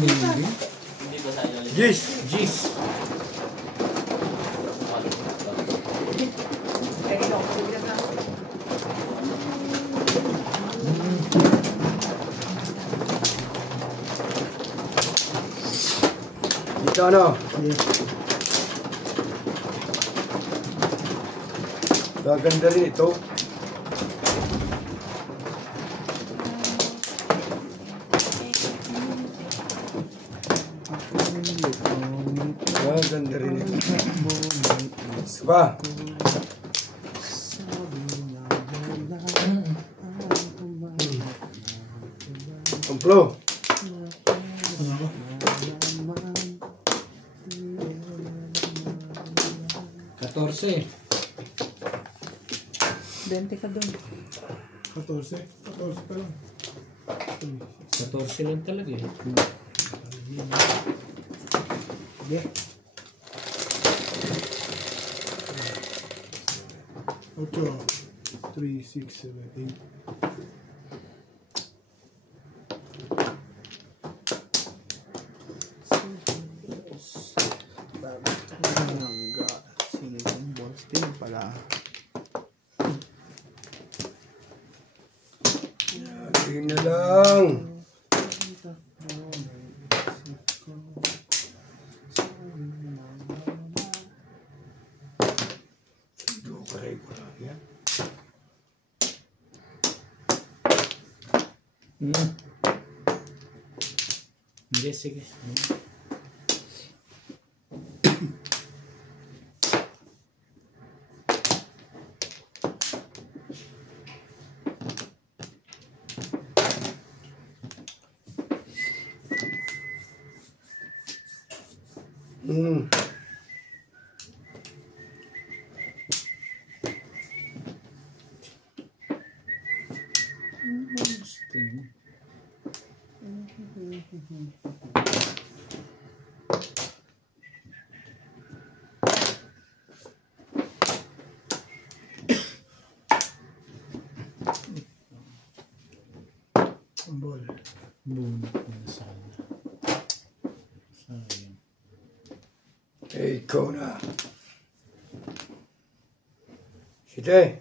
Hindi ba sa ilalim? Gis. Dito ano? Gaganda rin ito. Gaganda rin ito. Diba? Komplo. 14. 20 ka doon. 14 pa lang. 14 lang talaga eh. Yeah. 8, 3, 6, 7, 8. Sige na lang. Dukaray ko lang yan. Hindi, sige. Ball. Bunot na sana. Sayang. Eh, ikaw na. Sige.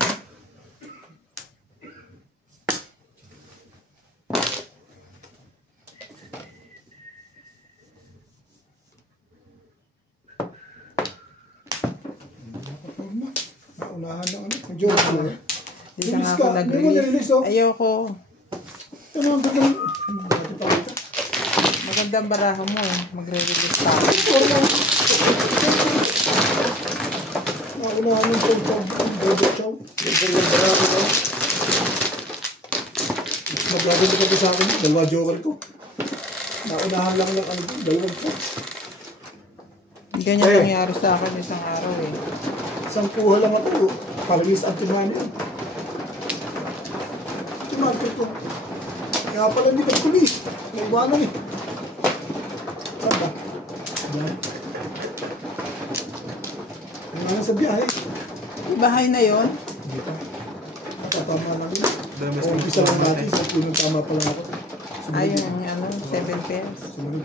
Unahan lang ano. Joke na. Hindi na nga ako nag-release. Ayoko. Ano ang gagawin? Magandang baraha mo eh. Magre-release pa ako. Unahan yung chow. Bobo chow. Magaganda ka sa akin. Dalawa joker ko. Naunahan lang ng ano. Dalawang chow. Ganyan nangyari sa akin isang araw eh. Isang kuha lang ako. Paragis ang tumahan yun. Tumahan ko. Kaya pala hindi nagpulis. Naiwanan eh. Saan ba? Diyan. Naiwanan sa biyahe. Bahay na yon. Dito. Nakatama namin. O umpisa lang natin. Sa punong tama pala ako. Ayun yan. 7 pairs. Sumunod.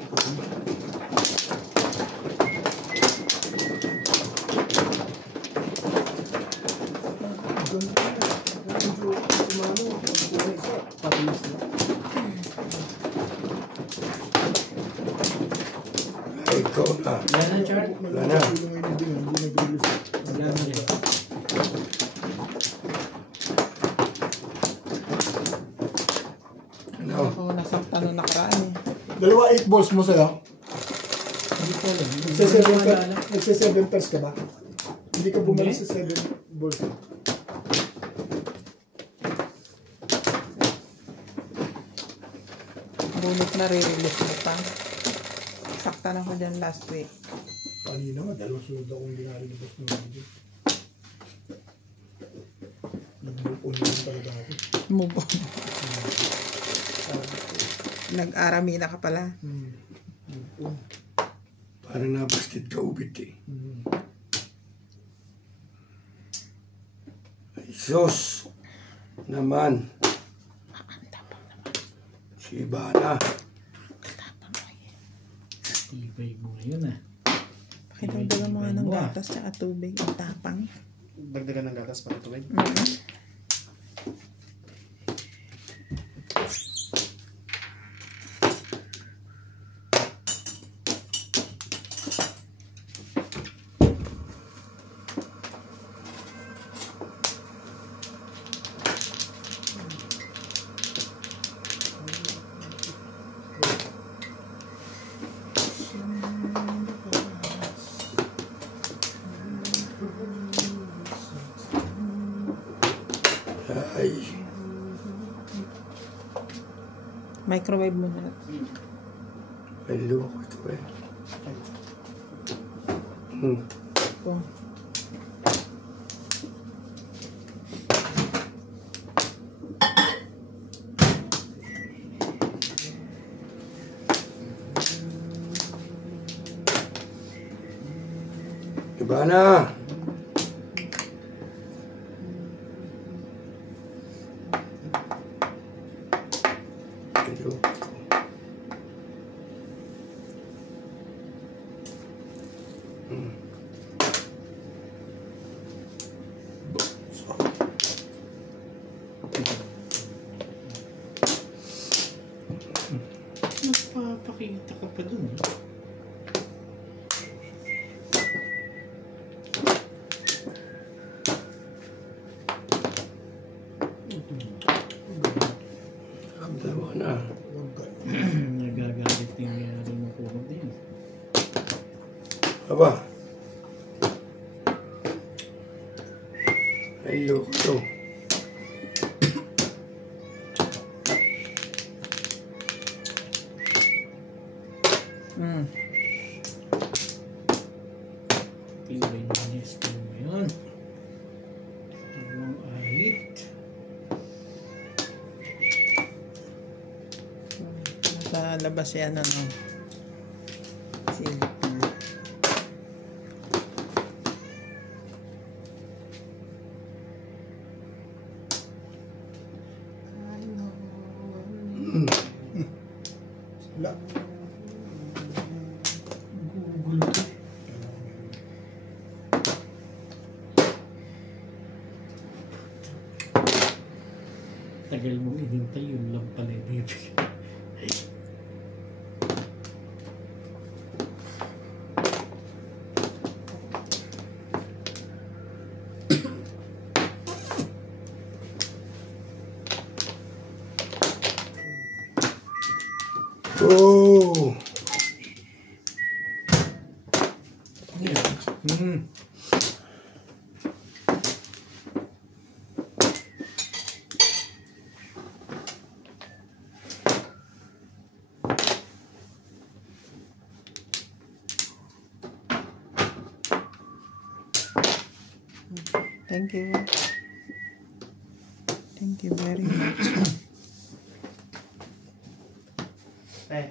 Ikaw na. Wala na, Char? Wala na. Wala na rin. Ano? Ako nasaktan nung nakaraan eh. Dalawa 8 balls mo sa'yo. Hindi ko alam. Nagse-7 pairs ka ba? Hindi ka bumalik sa 7 balls. Bunot na re-release mo pa. Saktan ako dyan last week. Kanina nga, dalawang sunod akong ginalibas ng video. Nag-move on yun talaga ako. Move on. Nag-arami na ka pala. Move on. Parang nabasted ka ubit eh. Ay, sus. Naman. Si Ivana. Tibay mo ngayon ah. Pakidagdagan mo nga ng gatas tsaka tubig. Ang tapang. Dagdagan ng gatas para tubig. Ay, Microwave mo na. may loko ito eh. Hmm. Ito. Iba na. Hello. Nagpapakita ka pa dun eh. Ang dalawa na. Nagagalit na yung nangyari ng puno din. Aba. May loko ito. Tibay mo niya sa puno ngayon. Ang ahit. Sa labas yan ano. Silip na. Wala. Gugulo to. Tagal mong inintay, yun lang pala yung bibig. Oh! Thank you. Thank you very much. Eh.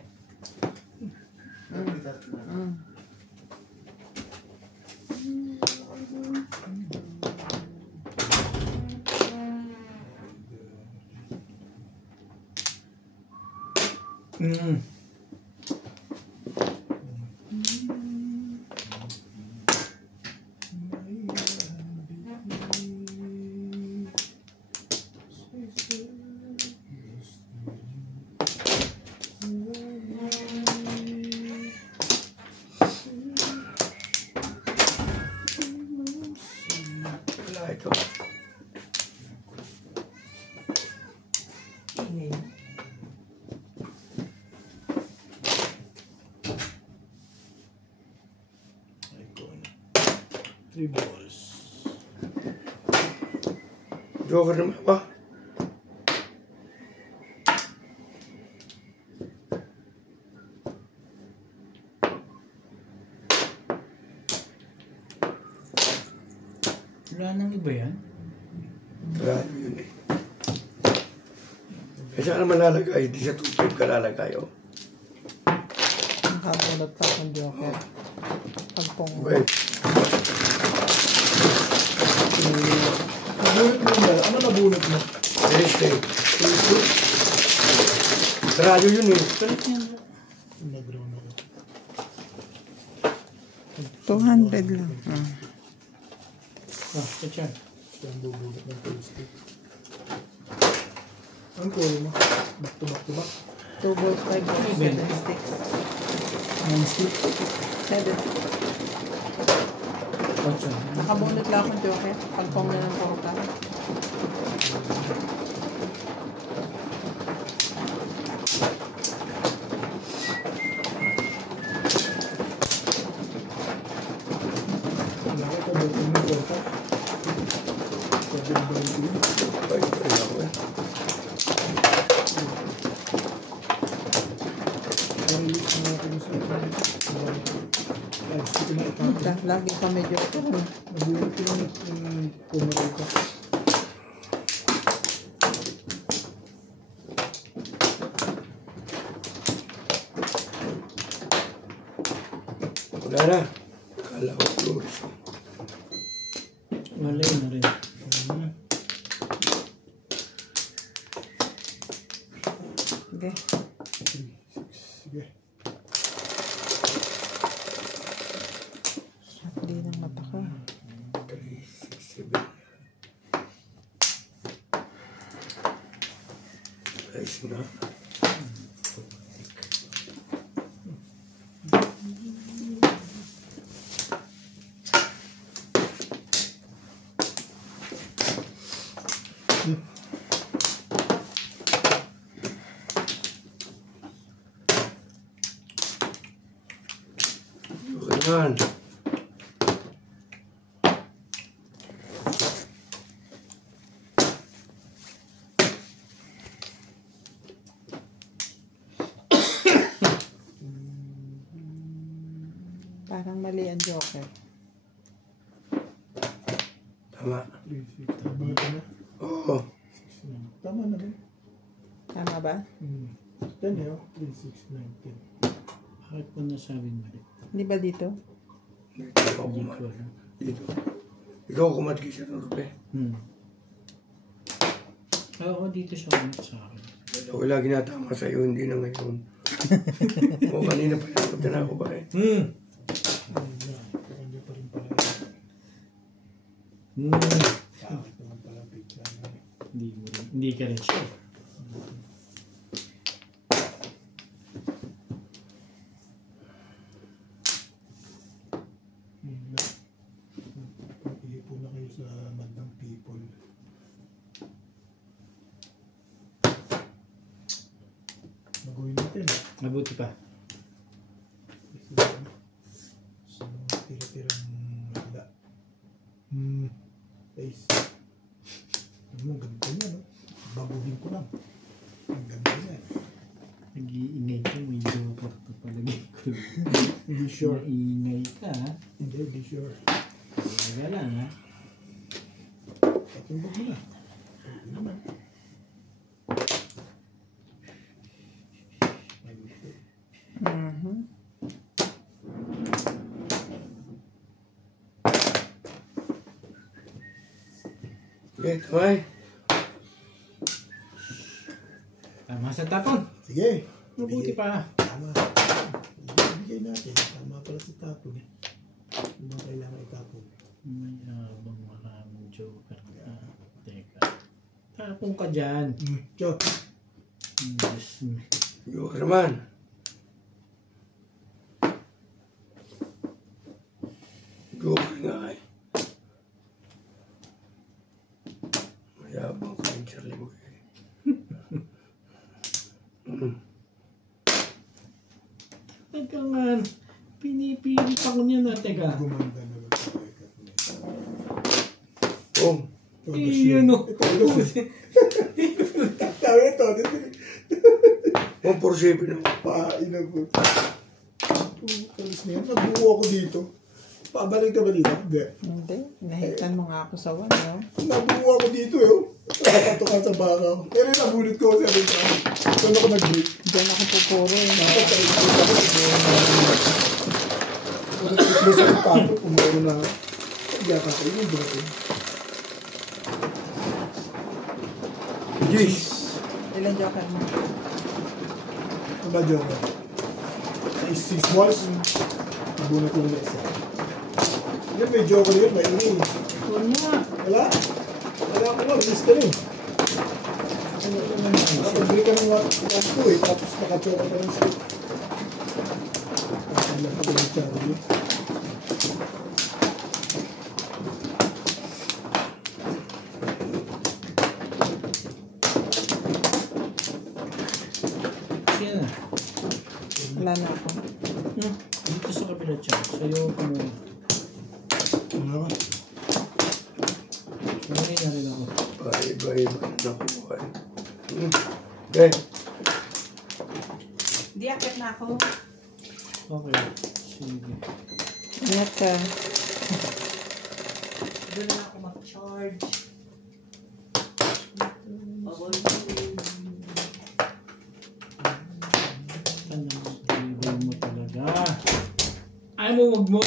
Wala ito. Three balls. Joker naman ba? Wala nang iba yan. Sarado yun eh. Eh saan naman lalagay? Di sa tubig ka lalagay oh. Nakabulot pa akong joker. Pagpong. Well, Nabunot mo yun. Ano nabunot mo? Thursday. Sarado yun eh. Palit yan. Nag-ground ako. 200 lang. Kachan. Siya ang bubulot ng joystick. Ang kuha mo? Back to back to back. 2 balls, 5 balls, 7 sticks. 9 stick. 7. 8. Nakabunot lang akong joker. Pagpong na ng torta. Wala ko ito. Bukin mo torta. 720. Ay, ay, ako eh. I-release mo ako sa stick na ito. Lagi pa medyo ito. Nabulot ko lang yung pumaray ko. Wala na. Akala ko close. Wala yun na rin. Sige. 3, 6, sige. Hindi ng mata ko. 3, 6, 7. Ayos na. Yan. Parang mali ang joker. Tama. 3, 6, tama ito na. Oo. 6, 9. Tama na rin. Tama ba? 10 eh, 3, 6, 9, 10. Bakit ko nasabing mali? Hindi ba dito? Dito ako Hindi kumat. ko alam. Dito. Ikaw kumat kay Sir Norbe. Oo, dito siya ulit sa akin. Ako lagi natama sa'yo, hindi na ngayon. O kanina pa napunta na ako ba eh. Hindi pa rin pala yun. Bakit naman pala bigla na eh. Hindi ka rin siya. Ihipo na kayo sa bandang people. Magawin natin. Mabuti pa. Sa mga tira-tirang magda. Face. Ano mo, ganda niya, no? Baguhin ko lang. Ang ganda niya. Nag-iingay ka, may joker pa palagay ko. Hindi sure. Naingay ka, ha? Hindi sure. Talaga lang, ha? Patumbog mo na. Pwede naman. Okay, kamay. Tama sa tapon. Sige. Mabuti pa. Tama. Ibigay natin. Tama pala sa tapon eh. Hindi ba kailangan itapon? May abang maraming joker. Teka. Tapon ka dyan. Chot. Yes. Joker naman. Joker nga eh. Mayabang ka yung Charlie Boy. Teka nga. Pinipilit ako niya na. Teka. Gumanda na lang sa Oh, Iyon o. Tama ito. 1 for 7 ako. Pain ako. Talis na yan. Nagbuo ako dito. Pabalik ka ba dito? Hindi. Hindi. Nahitan mo nga ako sa 1, no? Nabuo ako dito eh. Nakapato ka sa baka ko. Pero nabulit ko kasi abay ka. Saan ako nag-break? Diyan ako pupuro, eh. Nakapag sa ito ako. Nag-break mo sa tapo. Pumuro na ako. Hindi ako kayo. Yung dumating. Jeez. Ilan joker mo? Ano ba, Joker? 6 balls. Nabunot lang na isa. Yan, may joker yun, may ini. Huwag nga. Wala? Wala ko nga, release ka rin. Pagbili ka ng 1-2 eh, tapos naka-joker ka ng stick. Wala ka ng Charlie. Sige na. Wala na ako. Dito sa kabila siya. Sa'yo ko muna. Ano ba? Mamay na rin ako. Iba-iba na nakuha. Okay. Di akit na ako. Okay. Sige. Ingat ka. Doon na ako mag-charge. Tibay mo talaga. Ay mo, wag mo.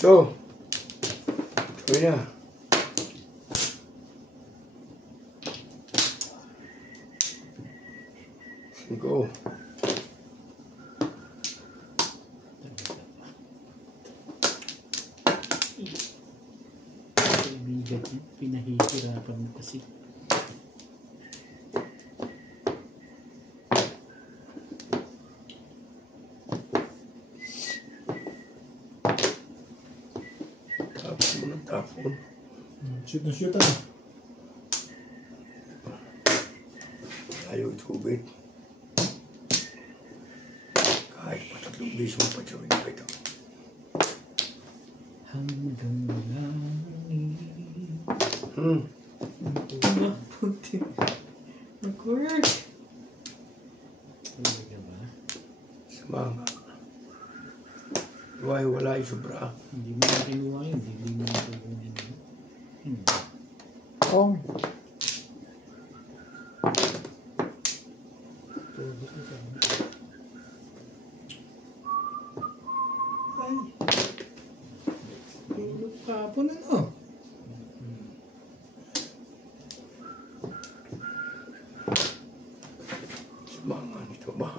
So, tuloy na. Go. Kaibigan niya, pinahihirapan mo kasi. Tapos mo ng tapon. Shoot na shoot na. Ayaw itubig. Kahit patatlong biso pa siya, hindi pa ito. Hanggang langit. Diba? Puti. Nag-work. Talaga ba? Sama nga. Iway, wala yung sobra. Hindi mo na kinuha yun. Hindi mo na kukunin yun. Hindi. Oh. Ay. Tulog ka po na no. Sama nga nito ba?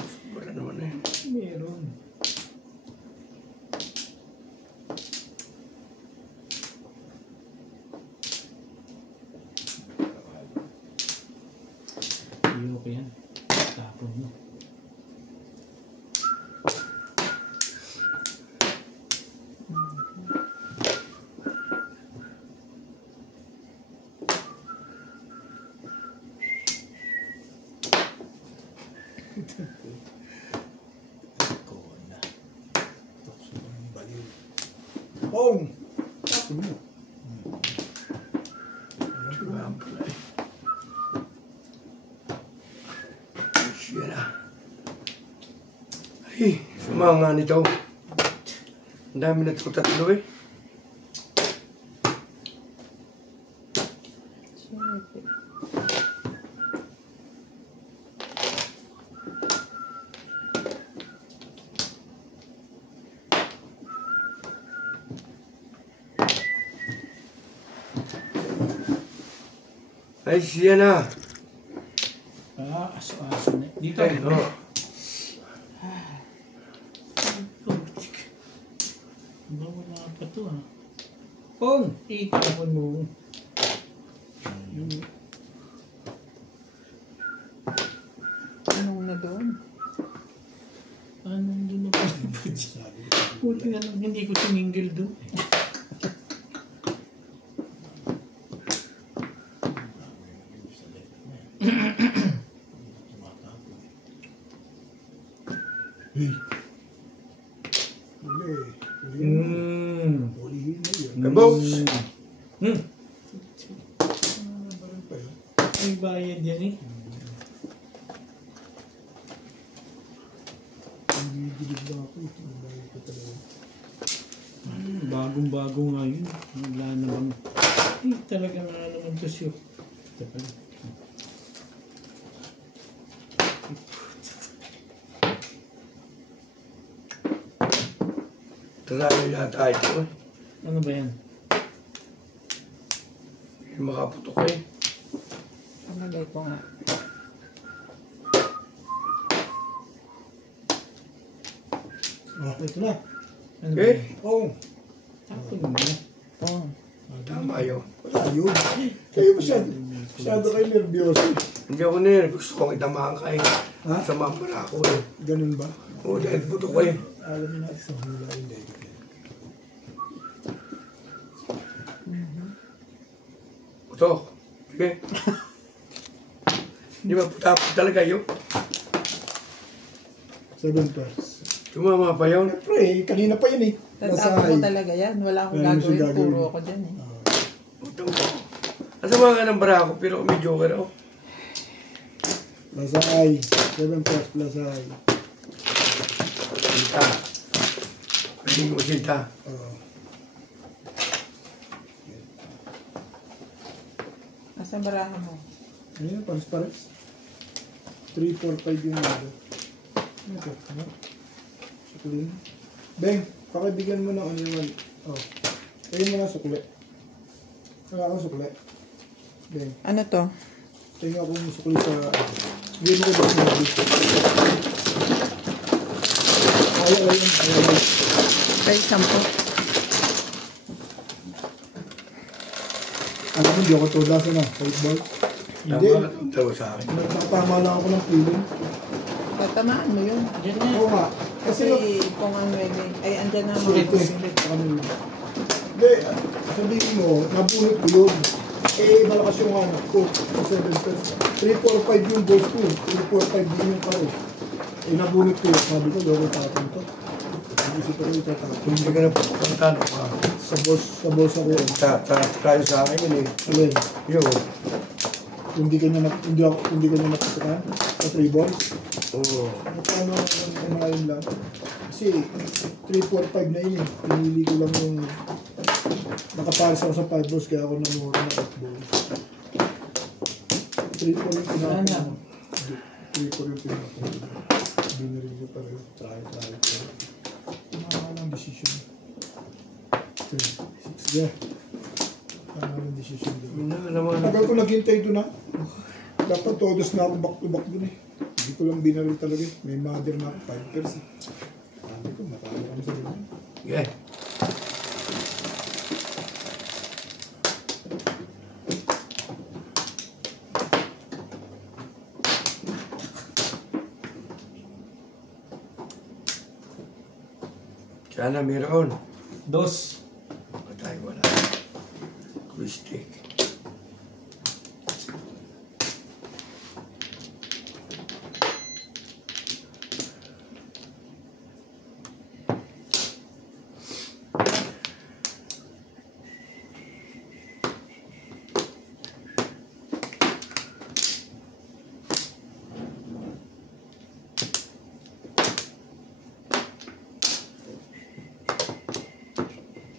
Sobra naman eh. Meron. Ayoko yan. Tapon mo. Pong! Tapos mo. Diba ang pala eh. Siya na. Ay, sama nga nito. Ang dami na ito tatlo eh. Ay, siya na. Aso-aso na. Dito. Ay, oh. Wala pa to ha. Pong! Itapon mo. Yung Anong na doon? anong doon ako. Buti na lang hindi ko siningil doon. Hey. Huli. Huli. Hulihin mo yun. Kabox! Parang pa yun. May bayad yan eh. Nagigilid lang ako eh. Ang bago ko talaga. Bagong-bago nga yun. Wala naman. Talaga nga naman to siya. Teka lang. Tarayo yata ito. Ano ba yan? Hindi makaputok eh. Palagay ko nga. Ito na. Ano ba Eh, yan? Oh, Tapon mo na. Oh. tama yun. wala yun. Kayo masyado kayo nervyoso. Hindi ako nila. Gusto kong itamaan ka eh. Ha? Sa mambara ko eh. Ganun ba? Oo, dahil putok ko eh. Alam mo na isang hula yung leg. Putok. Sige. Di ba putapot talaga yun? 7 pairs. Tumama pa yun. Siyempre, kanina pa yun eh. Tatapon ko talaga yan. Wala akong Wala mo gagawin. siyang gagawin. Puro ako dyan eh. Putang ko. Asama ka ng bara ko pero may joker ako. Lasay. 7 pairs, lasay. Sinta. Pwede mo sinta. Asan barahan mo? Ayun, pares-pares. 3, 4, 5 yung lado. Ito, ano? Sukli. Beng, pakibigyan mo ng ano naman. Oh. Ayun mo nga sukli. Wala akong sukli. Beng, Ano to? tingnan ko yung sukli sa... Bigyan mo ko ba sinabi? Ayaw. Ay, 10. Alam mo, di ako tulas na. White ball. Hindi. Tama ka itong daw sa akin. Nagtatama lang ako ng feeling. Tatamaan mo yun. Diyan na. Oo nga. Kasi Kasi kung ang ay andyan na Sulit mga eh. Hindi, sabihin mo, nabunot ko yun. Eh, malakas yung anak ko. 7 pairs. 3, 4, 5 yung boss ko. 3, 4, 5 din yung pare. Eh, nabunot ko yun. Sabi ko, loko tapon to. Hindi ko rin tatapon. Kung hindi ka na pagkantano ka. Sa boss ako. Tayo sa akin yun eh. Alin, Yun. hindi ka niya napatukan sa 3 balls. Oo. Paano ano ngayon lang? Kasi 3, 4, 5 na yun eh. Pinili ko lang yung nakapares ako sa 5 balls kaya ako namura na 8 balls. 3, 4 yung pinaka. 3, 4 yung pinaka. Binari ko pa rin. Try. Tama lang decision. 6 yeah. Tama lang decision doon. Yun na naman. Tagal ko naghintay doon ha. Dapat todos na ako back to back doon eh. Hindi ko lang binaril talaga eh. May mother na ako, 5 pairs eh. Sabi ko, matalo kami sa ganyan. Yeah. Sana meron. 2. Patay wala. Twistic.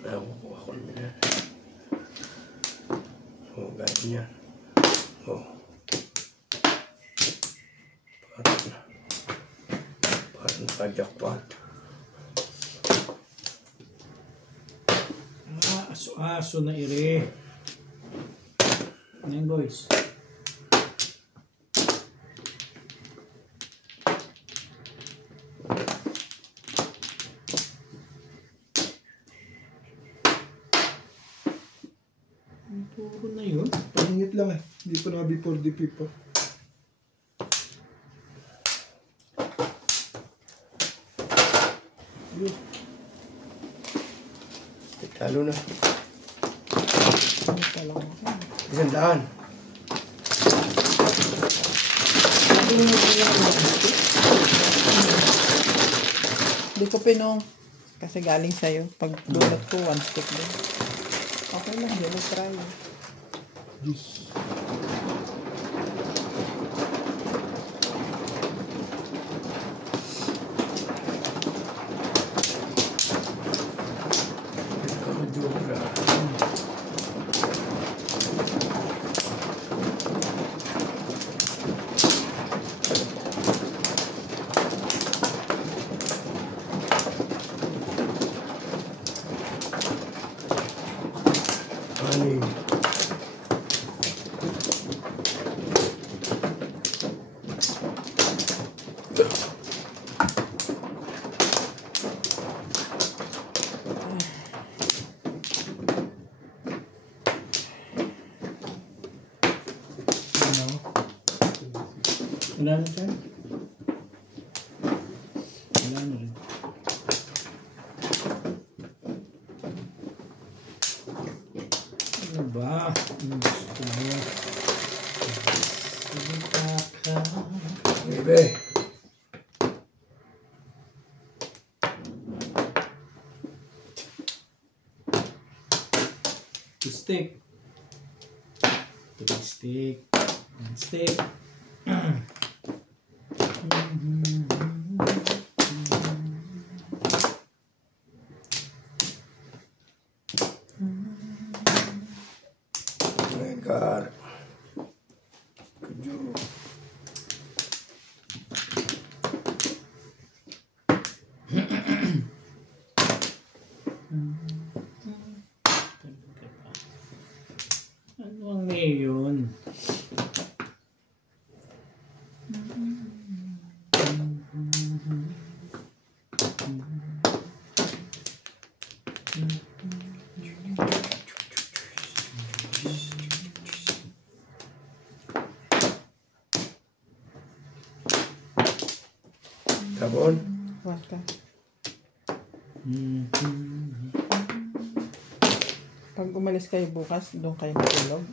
Kukuha ko naman yan. Oh, ganyan. Oh. Parang naka-jackpot. Aso na ire. Ngayon boys. Puro na yun. Pangingit lang eh. Hindi pa na before DP pa. Yun. Talo na. Ano pa lang ako. 100. Hindi ko pinong. Kasi galing sa'yo. Pag dulot ko, 1 stick din. Okay lang, yellow try. Juice. Wala na siya. Wala na rin. Ano ba? Ang gusto mo? Salita ka. Bebe. Two stick. Two stick. One stick. My God. Good job. Ano ang ngayon? Sabon. Water. Pag umalis kayo bukas, doon kayo matulog.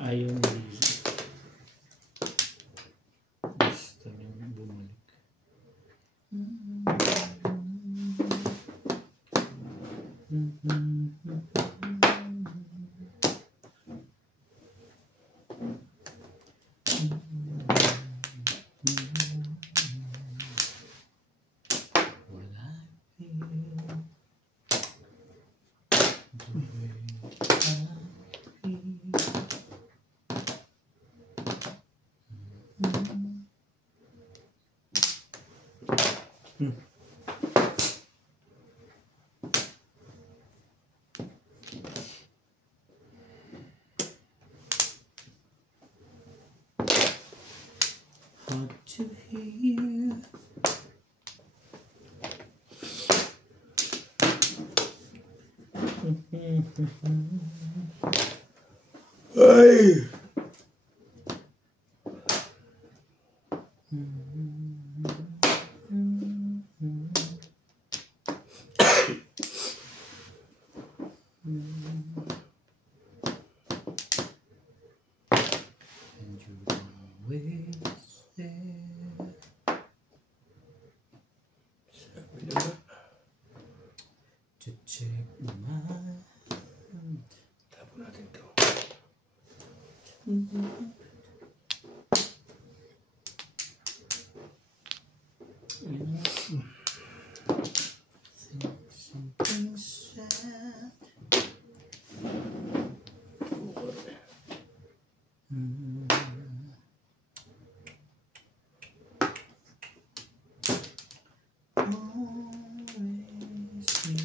Ayaw na rin. Gusto niyang bumalik. Hard to hear. Ay! And you always there. Sabi na ba? To check my mind. Tapon natin to. Think something sad. Always me.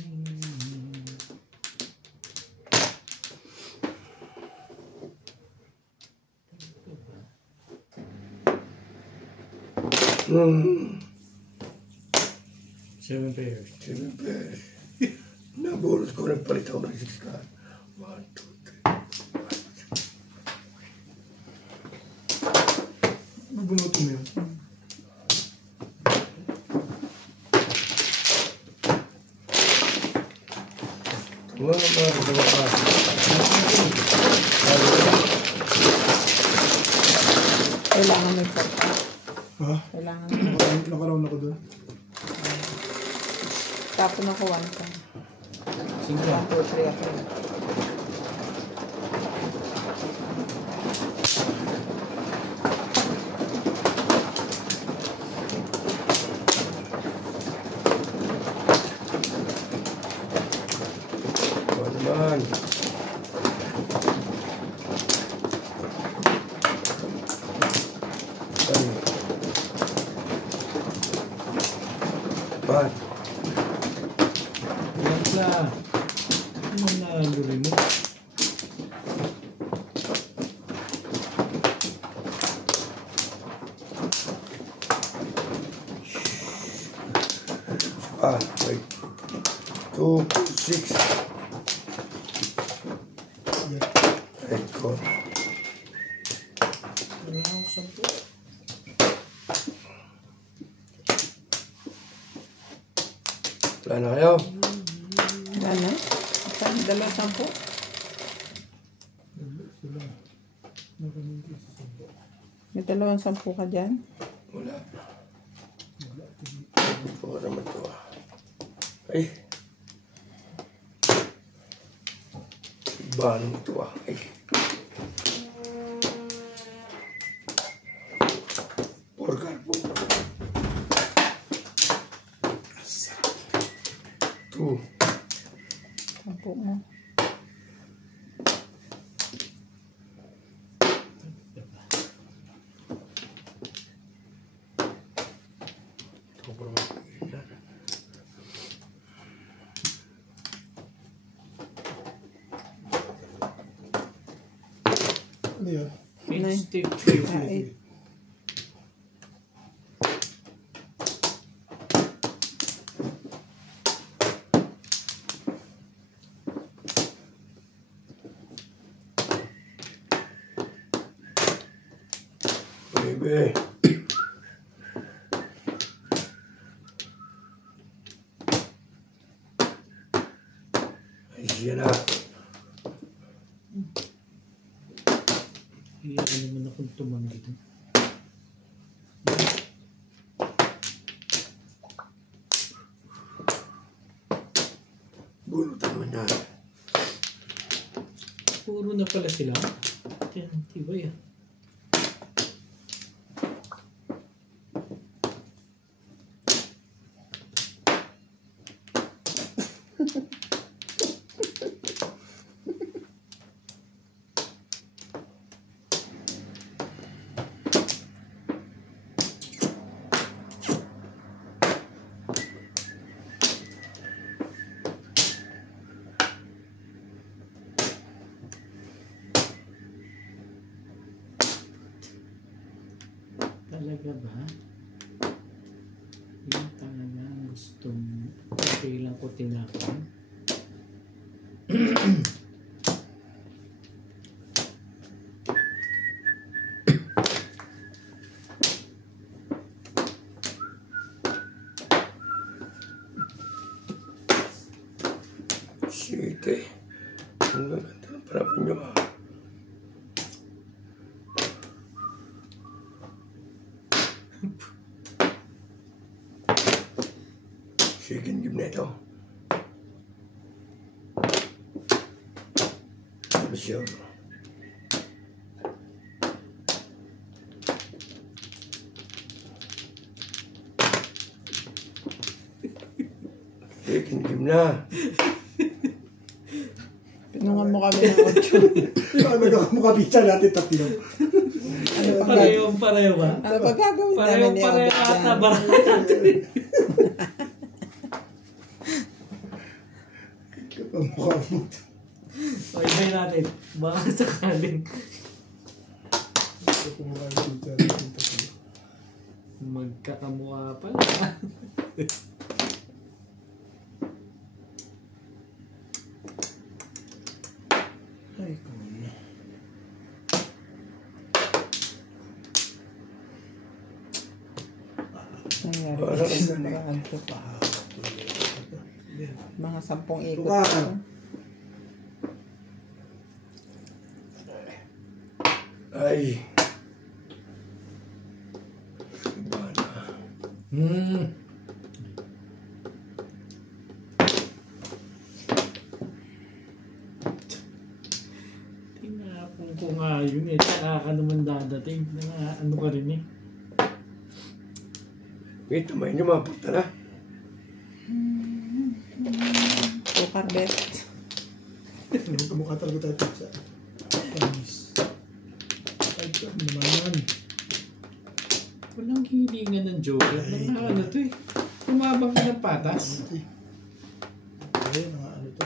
Seven pairs. Siyempre. Nabulot ko rin palit ako ng 6 card. 1, 2, 3. Nabunuto mo yun. Wala mga dalawa ka. Kailangan may pagka. Ha? Kailangan. Nakaroon ako doon. Tapon ako 1 time. 1, 2, 3 ako. Ito naman. Ay. Pat. Wala. Ano na rin mo? Wait. 2, 6. Ay, ko. Wala akong 10. Wala na kayo? Wala na? Saan? 210? May 210 ka dyan? Wala. Ito ka naman ito. Ay. Iba naman ito. Ay. Porgar po. Ito. 10 mo. Ito ko naman. Ano yun? It's stick Ah, to 8. Baby. Ay, siya na. Iya naman akong tumanggi dito. Bulutan mo na. Puro na pala sila. Kaya, tibay ah. Talaga ba? Yun talaga ang gustong kailan ko tinapon. Shit eh. Ang gaganda ng parapin nyo ah. Chicken give na ito. Ano siya? Chicken give na. Pinungan mo kami ng 8. Ano nagkakamukabita natin tatlo? Ano pang Pareho ba? Ano pag gagawin namin ni Pareho Obet ata dyan? ba? Kamukha mo. O, ibay natin. Baka sakaling Kamukha mo natin tatlo. magkakamukha pala. Ay, kung Nangyari Para sa sa simbahan to. Mga 10 ikot. Tukakan. Ay. Iba na. Tinapon ko nga yun eh. Tsaka ka naman dadating. Ano ka rin eh. Wait, tumayin nyo mapunta na. Tukar bet. Kamukha talaga tayo sa Panis. Ay, ito naman. Walang hilingan ng Joker. Ano to eh. Tumabang ka ng patas. Ayun, nga ano to.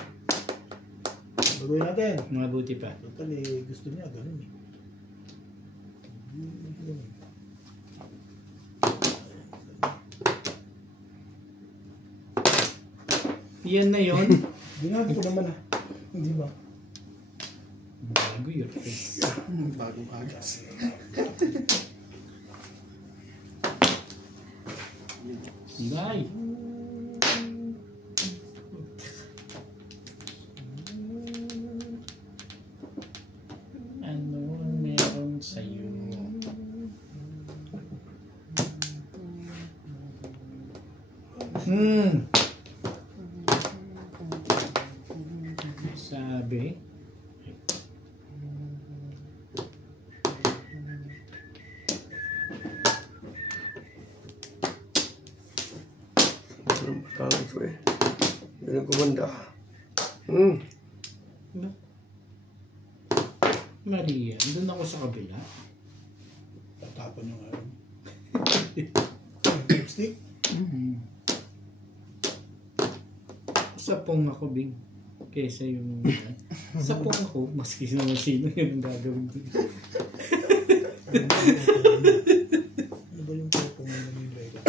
Bagoy natin. Mabuti pa. Total eh, gusto niya, ganun eh. Yan na yun. Ginagawa ko naman ah. Hindi ba? Bago yun. Bagong kagas. Bye. Sabi. Anong patang ito eh. Yun ang kumanda. Maria, doon ako sa kabila. Tatapon nyo nga yun. Lipstick? Sapong ako, Bing. Kesa yung... Sapong ako, maski sino yung gagawin doon. Ano ba yung tapong na nilay ka?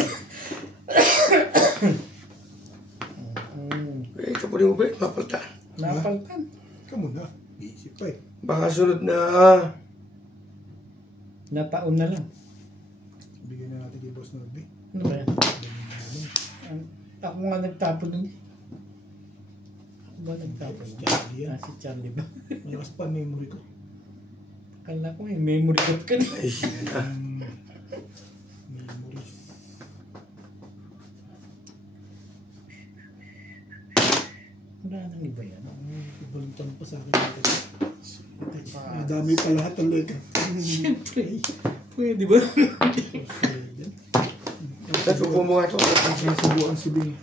Eh, ito po rin mo ba? Mapaltan. Napaltan. Kamu na. Isip pa eh. Baka sunod na Nataon na lang. Bigyan na natin kay Boss Norby. Ano ba yan? Ako nga nagtapon nun. Ako ba nagtapon? Charlie yan. Si Charlie ba? Malakas pa ang memory ko. Akala ko may memory card ka na. ay siya na. Memories. Wala nang iba yan. Ibalintang pa sa akin natin. Dami pa lahat ng letter. Siyempre. Pwede ba? Tatuko mo nga ito. Subuan si Bing.